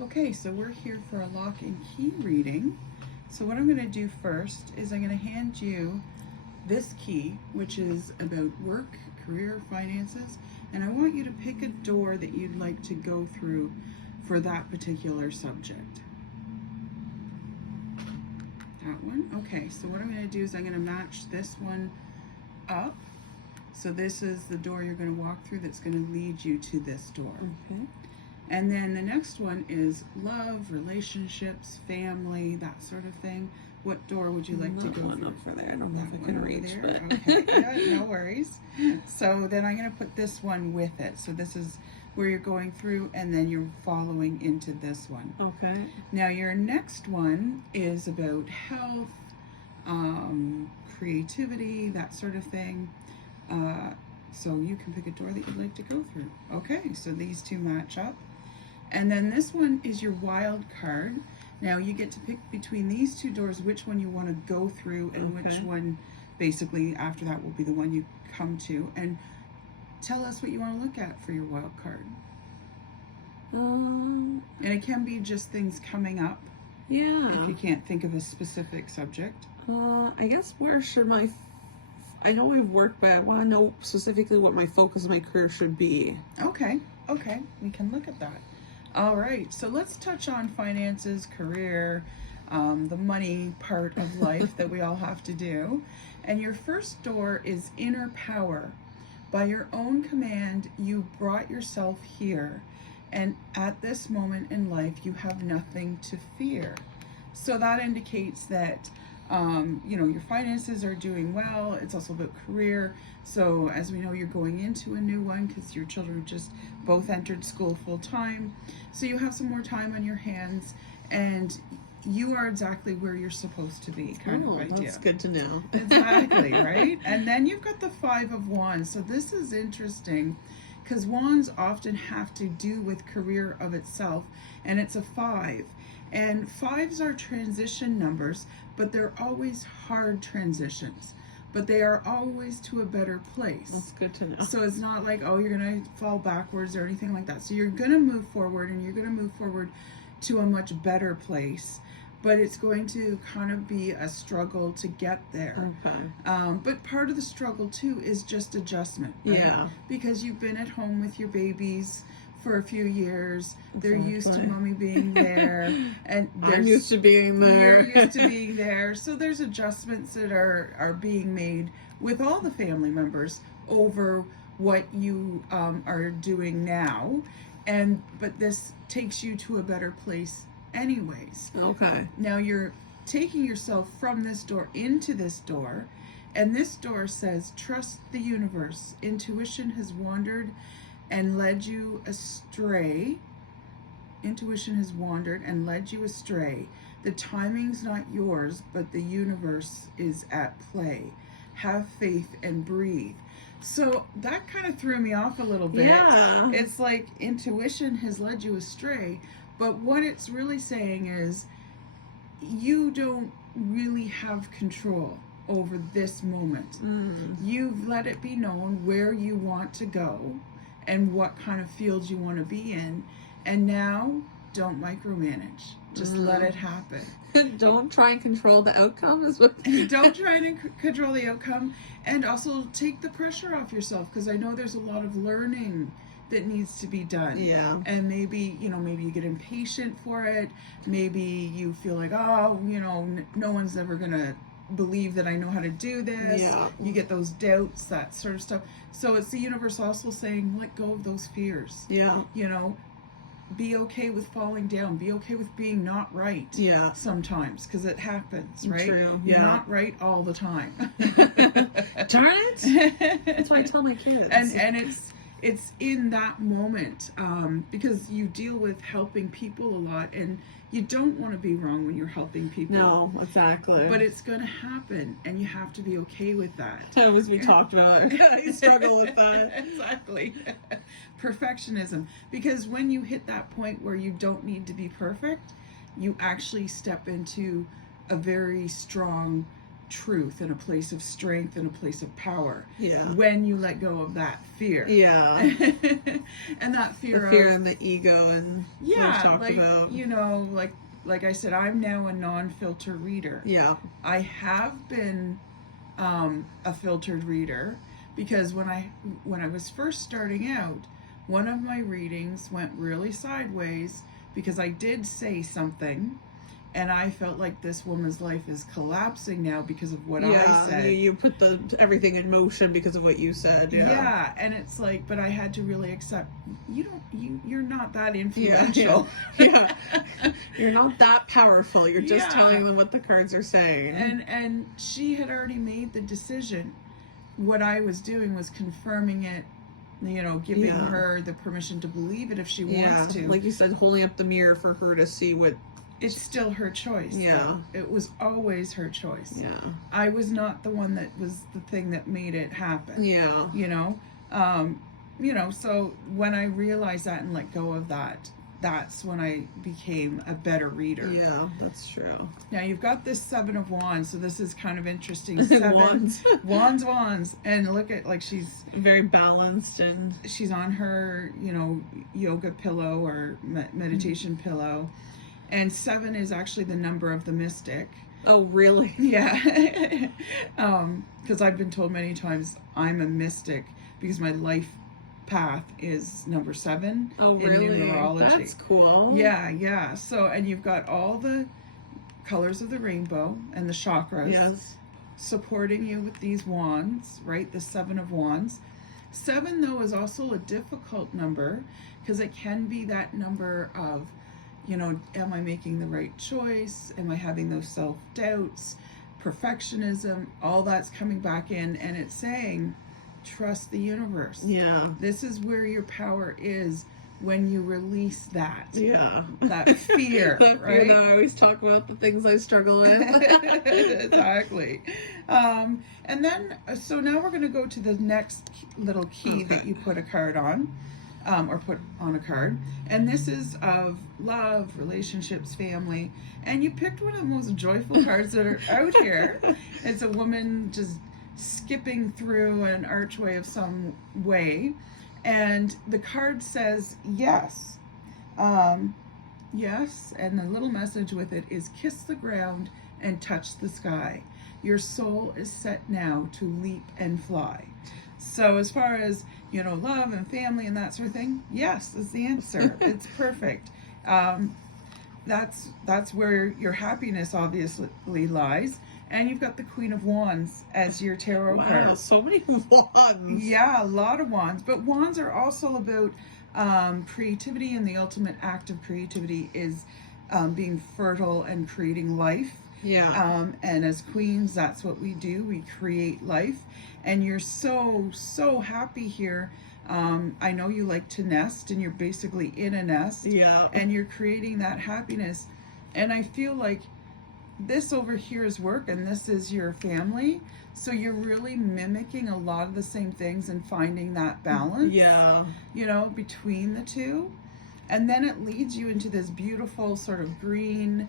Okay, so we're here for a lock and key reading. So what I'm going to do first is I'm going to hand you this key, which is about work, career, finances, and I want you to pick a door that you'd like to go through for that particular subject. That one? Okay, so what I'm going to do is I'm going to match this one up. So this is the door you're going to walk through that's going to lead you to this door. Okay. And then the next one is love, relationships, family, that sort of thing. What door would you like to go One through? up for there. I don't know if I can reach, there. but Okay, yeah, no worries. So then I'm going to put this one with it. So this is where you're going through, and then you're following into this one. okay. Now your next one is about health, creativity, that sort of thing. So you can pick a door that you'd like to go through. Okay, so these two match up. And then this one is your wild card. Now you get to pick between these two doors which one you want to go through and which one basically after that will be the one you come to. And tell us what you want to look at for your wild card. And it can be just things coming up Yeah. if you can't think of a specific subject. I guess where should I know I've worked, but I want to know specifically what my focus of my career should be. Okay, we can look at that. All right, so let's touch on finances, career, the money part of life that we all have to do. And your first door is inner power. By your own command, you brought yourself here. And at this moment in life, you have nothing to fear. So that indicates that your finances are doing well. It's also about career. So as we know, you're going into a new one because your children just both entered school full time. So you have some more time on your hands and you are exactly where you're supposed to be, kind of idea. That's good to know. Exactly, right? And then you've got the 5 of Wands. So this is interesting because wands often have to do with career of itself, and it's a 5. And 5s are transition numbers, but they're always hard transitions. But they are always to a better place. That's good to know. So it's not like, oh, you're going to fall backwards or anything like that. So you're going to move forward, and you're going to move forward to a much better place. But it's going to kind of be a struggle to get there. Okay. But part of the struggle, too, is just adjustment. Right? Yeah. Because you've been at home with your babies for a few years. They're used to mommy being there. And I'm used to being there. You're used to being there. So there's adjustments that are being made with all the family members over what you are doing now. But this takes you to a better place anyways. Okay. Now you're taking yourself from this door into this door, and this door says, trust the universe. Intuition has wandered and led you astray. Intuition has wandered and led you astray. The timing's not yours, but the universe is at play. Have faith and breathe. So that kind of threw me off a little bit. Yeah. It's like intuition has led you astray, but what it's really saying is you don't really have control over this moment. You've let it be known where you want to go and what kind of field you want to be in, and now don't micromanage. Just let it happen. Don't try and control the outcome is what Don't try to control the outcome, and also take the pressure off yourself, because I know there's a lot of learning that needs to be done. Yeah. And maybe you get impatient for it. Maybe you feel like, oh, no one's ever gonna believe that I know how to do this. Yeah. You get those doubts, that sort of stuff. So it's the universe also saying, let go of those fears. Yeah. Be okay with falling down. Be okay with being not right. Yeah. Sometimes, because it happens, right? True. You're Yeah. not right all the time. Darn it! That's what I tell my kids. And it's in that moment, because you deal with helping people a lot, and you don't want to be wrong when you're helping people. No, exactly. But it's going to happen, and you have to be okay with that. As we talked about, I struggle with that. Exactly. Perfectionism. Because when you hit that point where you don't need to be perfect, you actually step into a very strong truth and a place of strength and a place of power. Yeah. When you let go of that fear. Yeah. And that fear, The fear and the ego and what we yeah, talked like, about. you know, like I said, I'm now a non-filter reader. Yeah. I have been a filtered reader because when I was first starting out, one of my readings went really sideways because I did say something, and I felt like this woman's life is collapsing now because of what I said. You put everything in motion because of what you said. Yeah, and it's like, but I had to really accept you're not that influential. Yeah. You're not that powerful. You're just Yeah. telling them what the cards are saying. And she had already made the decision. What I was doing was confirming it, you know, giving her the permission to believe it if she wants to. Like you said, holding up the mirror for her to see what. It's still her choice. Yeah. Though. It was always her choice. Yeah. I was not the one that was the thing that made it happen. Yeah. You know, so when I realized that and let go of that, that's when I became a better reader. Yeah, that's true. Now you've got this 7 of Wands, so this is kind of interesting. 7 wands, and look at, like, she's very balanced and she's on her, you know, yoga pillow or meditation pillow, and 7 is actually the number of the mystic. Oh, really? Yeah. Because I've been told many times I'm a mystic because my life path is number 7. Oh, really? In numerology. That's cool. Yeah. So, and you've got all the colors of the rainbow and the chakras. Yes. Supporting you with these wands, right? The 7 of Wands. 7, though, is also a difficult number because it can be that number of, you know, am I making the right choice? Am I having those self-doubts? Perfectionism, all that's coming back in, and it's saying, trust the universe. Yeah. This is where your power is when you release that. Yeah. That fear, the right? fear that I always talk about, the things I struggle with. Exactly. And then, so now we're going to go to the next little key that you put a card on, or put on a card. And this is of love, relationships, family. And you picked one of the most joyful cards that are out here. It's a woman just skipping through an archway of some way. And the card says, yes. Yes. And the little message with it is, kiss the ground and touch the sky. Your soul is set now to leap and fly. So as far as, you know, love and family and that sort of thing, yes is the answer. It's perfect. That's where your happiness obviously lies. And you've got the Queen of Wands as your tarot card. Wow, so many wands. Yeah, a lot of wands. But wands are also about creativity, and the ultimate act of creativity is being fertile and creating life. Yeah. And as queens, that's what we do. We create life. And you're so happy here. I know you like to nest, and you're basically in a nest. Yeah. And you're creating that happiness. And I feel like this over here is work, and this is your family. So you're really mimicking a lot of the same things and finding that balance. Yeah. You know, between the two. And then it leads you into this beautiful sort of green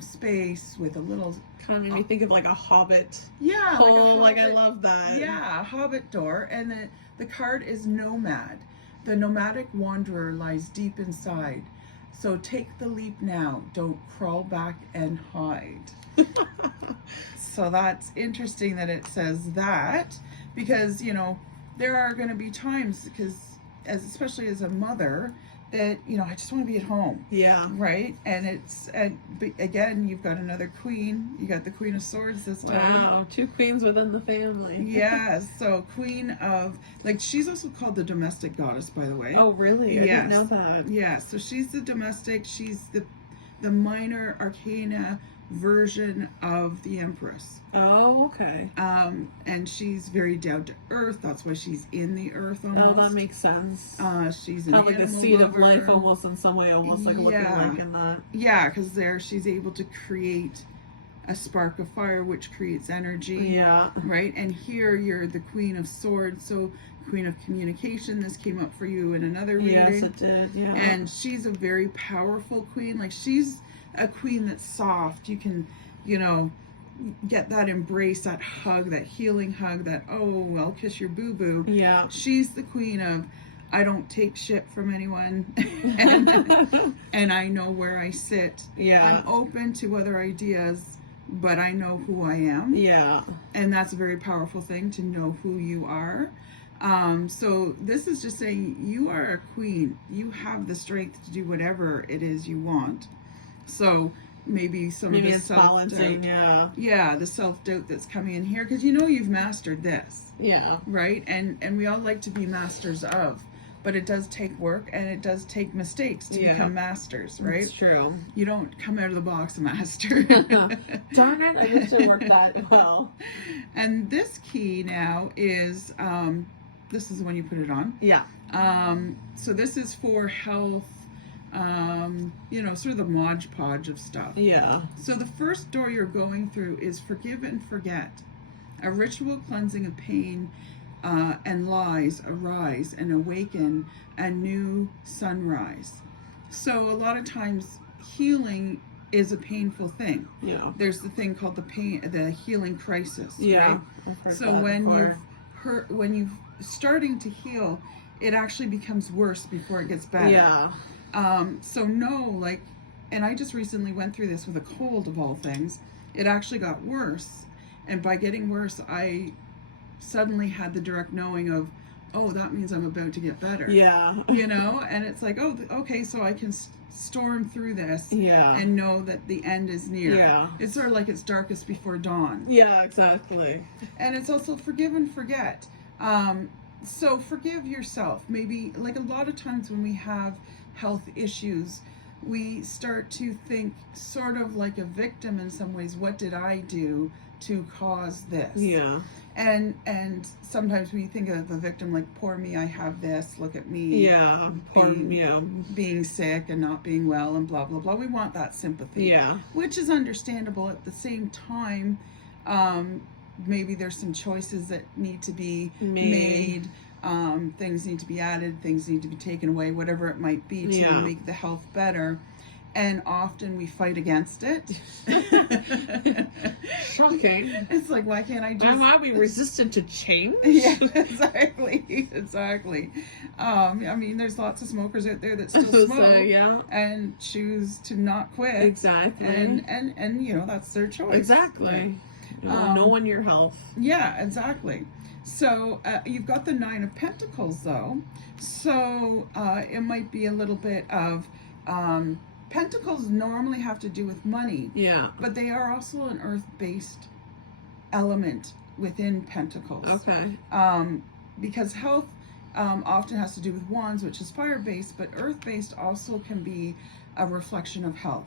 space with a little, kind of made me think of like a hobbit. yeah, Like I love that. Yeah, a hobbit door. And the card is nomad. The nomadic wanderer lies deep inside. So take the leap now. Don't crawl back and hide. So that's interesting that it says that, because, you know, there are going to be times, because especially as a mother, that, you know, I just want to be at home. Yeah. Right? And but again, you've got another queen. You got the Queen of Swords this time. Wow, 2 queens within the family. Yeah, so Queen of, like, she's also called the domestic goddess, by the way. Oh, really? I didn't know that. Yeah, so she's the domestic, she's the minor arcana version of the Empress. Oh, okay. And she's very down to earth. That's why she's in the earth almost. Oh, that makes sense. She's an like animal the seed lover. of life, almost in some way, almost like looking like in that. Yeah, because there she's able to create a spark of fire, which creates energy. Yeah. Right? And here you're the Queen of Swords, so Queen of Communication. This came up for you in another reading. Yes, it did. Yeah. And she's a very powerful queen. Like, she's a queen that's soft. You can, you know, get that embrace, that hug, that healing hug, that, oh, I'll kiss your boo-boo. Yeah. She's the queen of, I don't take shit from anyone, and I know where I sit. Yeah. I'm open to other ideas, but I know who I am. Yeah. And that's a very powerful thing, to know who you are. So this is just saying you are a queen. You have the strength to do whatever it is you want. So maybe some of the it's balancing, yeah, the self-doubt that's coming in here, because you know you've mastered this. Yeah. Right? And we all like to be masters of, but it does take work, and it does take mistakes to become masters, right? That's true. You don't come out of the box a master. Darn it, I wish it worked that well. And this key now is, this is the one you put it on. Yeah. So this is for health, you know, sort of the Mod Podge of stuff. Yeah. So the first door you're going through is forgive and forget. A ritual cleansing of pain and lies arise and awaken a new sunrise. So a lot of times healing is a painful thing. Yeah. There's the thing called the healing crisis. Yeah. Right? I've heard So that when before. when you're starting to heal, it actually becomes worse before it gets better. Yeah. So no, like, and I just recently went through this with a cold of all things. It actually got worse. And by getting worse, I suddenly had the direct knowing of, oh, that means I'm about to get better. Yeah. You know? And it's like, oh, okay, so I can storm through this and know that the end is near. Yeah. It's sort of like it's darkest before dawn. Yeah, exactly. And it's also forgive and forget. So forgive yourself. Maybe, like, a lot of times when we have health issues, we start to think sort of like a victim in some ways. What did I do to cause this? Yeah. And sometimes we think of a victim like, poor me, I have this, look at me. Yeah. Being sick and not being well and blah, blah, blah. We want that sympathy. Yeah. Which is understandable. At the same time, maybe there's some choices that need to be made. Things need to be added, things need to be taken away, whatever it might be to make the health better. And often we fight against it. Shocking. It's like, why can't I just... Am I be resistant to change? Yeah, exactly. I mean, there's lots of smokers out there that still smoke and choose to not quit. Exactly. And you know, that's their choice. Exactly. Right? Knowing your health. Yeah, exactly. So you've got the Nine of Pentacles, though. So it might be a little bit of... Pentacles normally have to do with money. Yeah. But they are also an earth-based element within Pentacles. Okay. Because health often has to do with wands, which is fire-based, but earth-based also can be a reflection of health.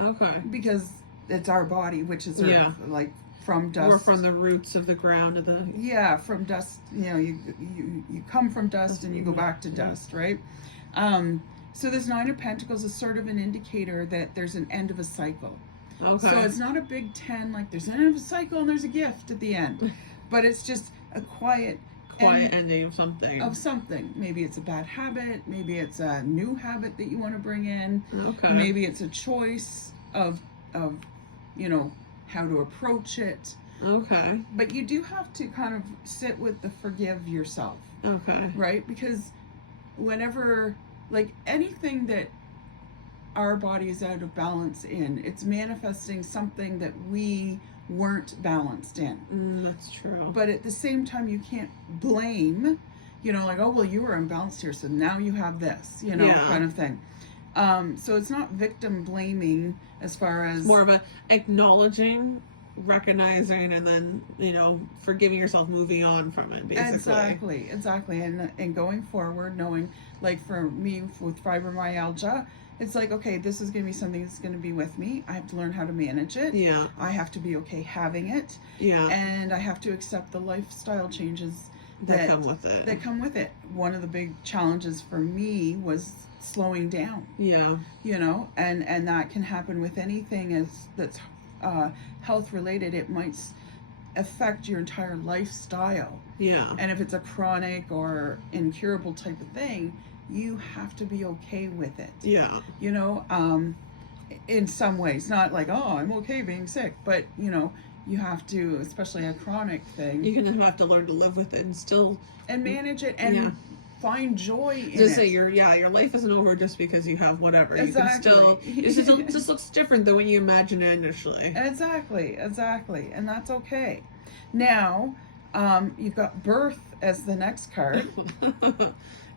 Okay. Because it's our body, which is earth, like from dust. Or from the roots of the ground of the... Yeah, from dust. You know, you come from dust and you go back to dust, right? So this Nine of Pentacles is sort of an indicator that there's an end of a cycle. Okay. So it's not a big 10, like there's an end of a cycle and there's a gift at the end. But it's just a quiet ending of something. Maybe it's a bad habit. Maybe it's a new habit that you want to bring in. Okay. Maybe it's a choice of you know, how to approach it. Okay. But you do have to kind of sit with the forgive yourself. Okay. Right? Because whenever... like anything that our body is out of balance in, it's manifesting something that we weren't balanced in. That's true. But at the same time, you can't blame, you know, like, oh, well, you were unbalanced here, so now you have this, you know, kind of thing. So it's not victim blaming as far as... It's more of a acknowledging, recognizing, and then, you know, forgiving yourself, moving on from it, basically. Exactly. And going forward, knowing, like for me with fibromyalgia, it's like, okay, this is going to be something that's going to be with me. I have to learn how to manage it. Yeah. I have to be okay having it. Yeah. And I have to accept the lifestyle changes that come with it. One of the big challenges for me was slowing down. Yeah. You know, and that can happen with anything that's health related. It might affect your entire lifestyle. Yeah. And if it's a chronic or incurable type of thing, you have to be okay with it. Yeah. You know, in some ways, not like, oh, I'm okay being sick, but you know, You have to, especially a chronic thing. You're going to have to learn to live with it and still... And manage it and find joy in just it. say your life isn't over just because you have whatever. Exactly. You can still, it just looks different than when you imagine it initially. Exactly. And that's okay. Now, you've got birth as the next card.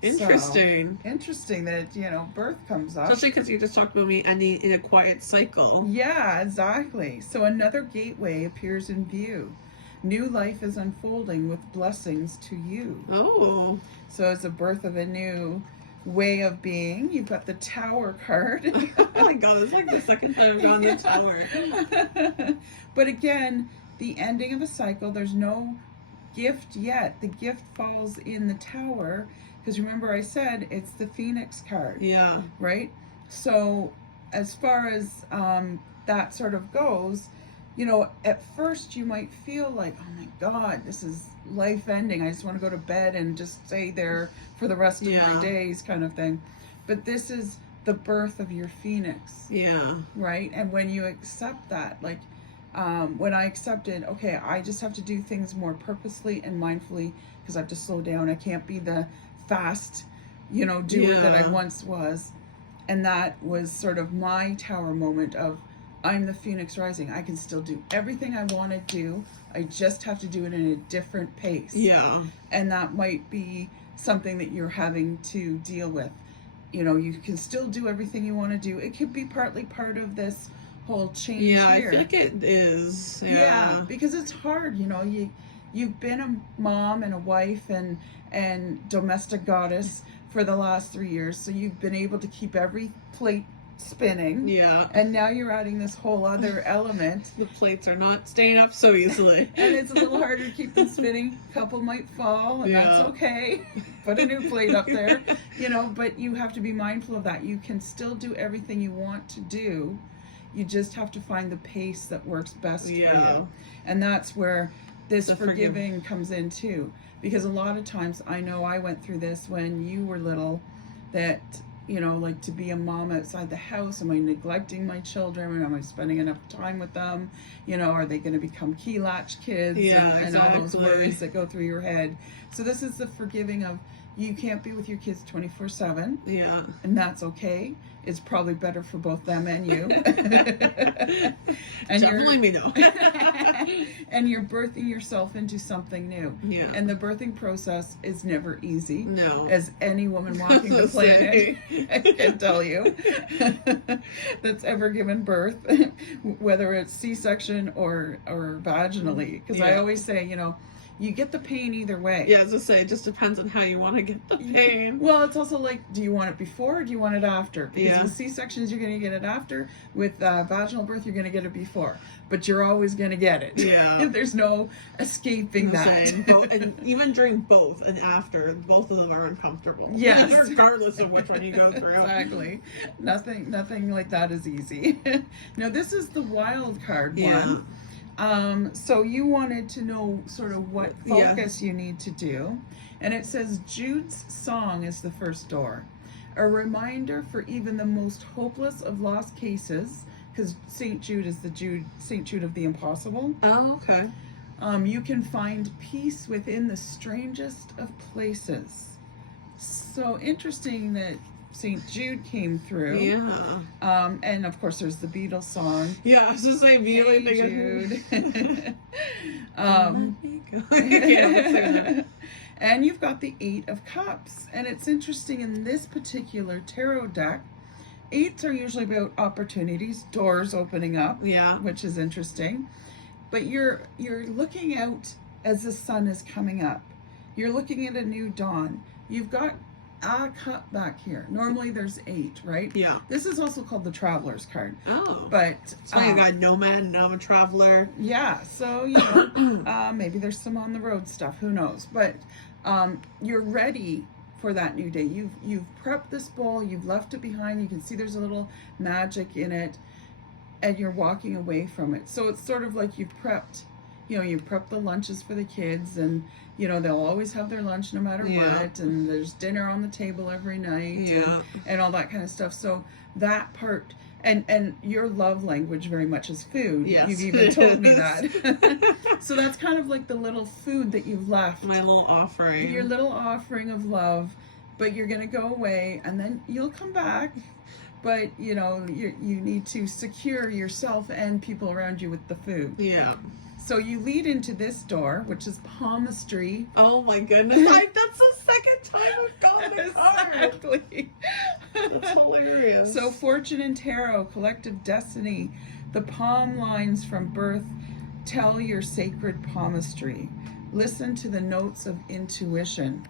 Interesting. So, interesting that, birth comes up. Especially because you just talked about me ending in a quiet cycle. Yeah, exactly. So another gateway appears in view. New life is unfolding with blessings to you. Oh. So it's a birth of a new way of being. You've got the Tower card. Oh my God, it's like the second time I've gone the Tower. But again, the ending of a cycle, there's no gift yet. The gift falls in the Tower. Because remember I said it's the Phoenix card. Yeah. Right? So as far as that sort of goes, at first you might feel like, oh my God, this is life ending. I just want to go to bed and just stay there for the rest of my days kind of thing. But this is the birth of your Phoenix. Yeah. Right? And when you accept that, like when I accepted, okay, I just have to do things more purposely and mindfully because I have to slow down. I can't be the fast, doer that I once was. And that was sort of my Tower moment of, I'm the Phoenix rising. I can still do everything I want to do. I just have to do it in a different pace. Yeah. And that might be something that you're having to deal with. You can still do everything you want to do. It could be partly part of this whole change here. Yeah, I think it is. Yeah, because it's hard. You've been a mom and a wife and domestic goddess for the last 3 years. So you've been able to keep every plate spinning. Yeah. And now you're adding this whole other element. The plates are not staying up so easily. And it's a little harder to keep them spinning. A couple might fall, and that's okay. Put a new plate up there. But you have to be mindful of that. You can still do everything you want to do. You just have to find the pace that works best for you. And that's where this forgiving comes in too. Because a lot of times, I know I went through this when you were little, that like to be a mom outside the house, am I neglecting my children? Am I spending enough time with them? Are they going to become key latch kids? And all those worries that go through your head. So this is the forgiving of, you can't be with your kids 24/7. Yeah. And that's okay. It's probably better for both them and you. And definitely me no. And you're birthing yourself into something new. Yeah. And the birthing process is never easy. No. As any woman walking the planet can tell you that's ever given birth, whether it's C-section or vaginally. Because I always say, you get the pain either way. Yeah, as I say, it just depends on how you want to get the pain. Well, it's also like, do you want it before or do you want it after? Because with C-sections, you're going to get it after. With vaginal birth, you're going to get it before. But you're always going to get it. Yeah. There's no escaping that. And even during both and after, both of them are uncomfortable. Yes. Regardless of which one you go through. Exactly. Nothing like that is easy. Now, this is the wild card one. So you wanted to know sort of what focus you need to do. And it says Jude's song is the first door. A reminder for even the most hopeless of lost cases, because St. Jude is St. Jude of the impossible. Oh, okay. You can find peace within the strangest of places. So interesting that St. Jude came through. Yeah. And of course there's the Beatles song. Yeah, I was just saying Beatles. Hey, Jude. And you've got the 8 of Cups. And it's interesting in this particular tarot deck, 8s are usually about opportunities, doors opening up. Yeah. Which is interesting. But you're looking out as the sun is coming up. You're looking at a new dawn. You've got a cup back here. Normally there's 8, right? Yeah. This is also called the Traveler's card. Oh. But so you got nomad, now I'm a traveler. Yeah. So maybe there's some on the road stuff. Who knows? But you're ready for that new day. You've prepped this bowl. You've left it behind. You can see there's a little magic in it, and you're walking away from it. So it's sort of like you've prepped. You prep the lunches for the kids, and they'll always have their lunch no matter what, and there's dinner on the table every night, and all that kind of stuff. So that part, And your love language very much is food. Yes, You've even told me it that. So that's kind of like the little food that you've left. My little offering. Your little offering of love, but you're going to go away and then you'll come back. But, you know, you need to secure yourself and people around you with the food. Yeah. So you lead into this door, which is palmistry. Oh my goodness. That's the second time we've gotten a card. Exactly. That's hilarious. So fortune and tarot, collective destiny, the palm lines from birth tell your sacred palmistry. Listen to the notes of intuition.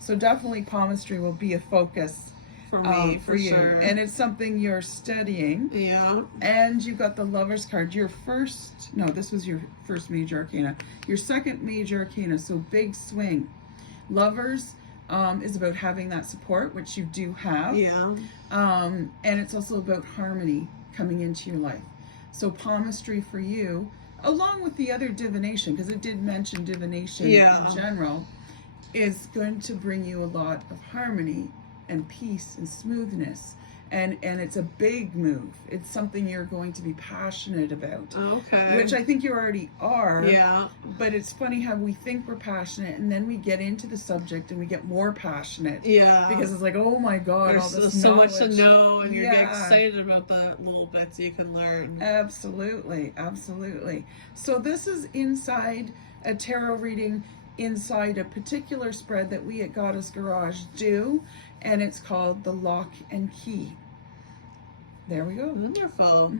So definitely palmistry will be a focus for me, for you. sure. And it's something you're studying. Yeah. And you got the Lover's card. This was your first major arcana. Your second major arcana, so big swing. Lovers is about having that support, which you do have. Yeah. And it's also about harmony coming into your life. So palmistry for you, along with the other divination, because it did mention divination in general, is going to bring you a lot of harmony and peace and smoothness. And it's a big move. It's something you're going to be passionate about. Okay. Which I think you already are. Yeah. But it's funny how we think we're passionate and then we get into the subject and we get more passionate. Yeah. Because it's like, oh my God, there's all this so knowledge. much to know and you get excited about the little bits you can learn. Absolutely. Absolutely. So this is inside a tarot reading, inside a particular spread that we at Goddess Garage do, and it's called the Lock and Key. There we go. Wonderful.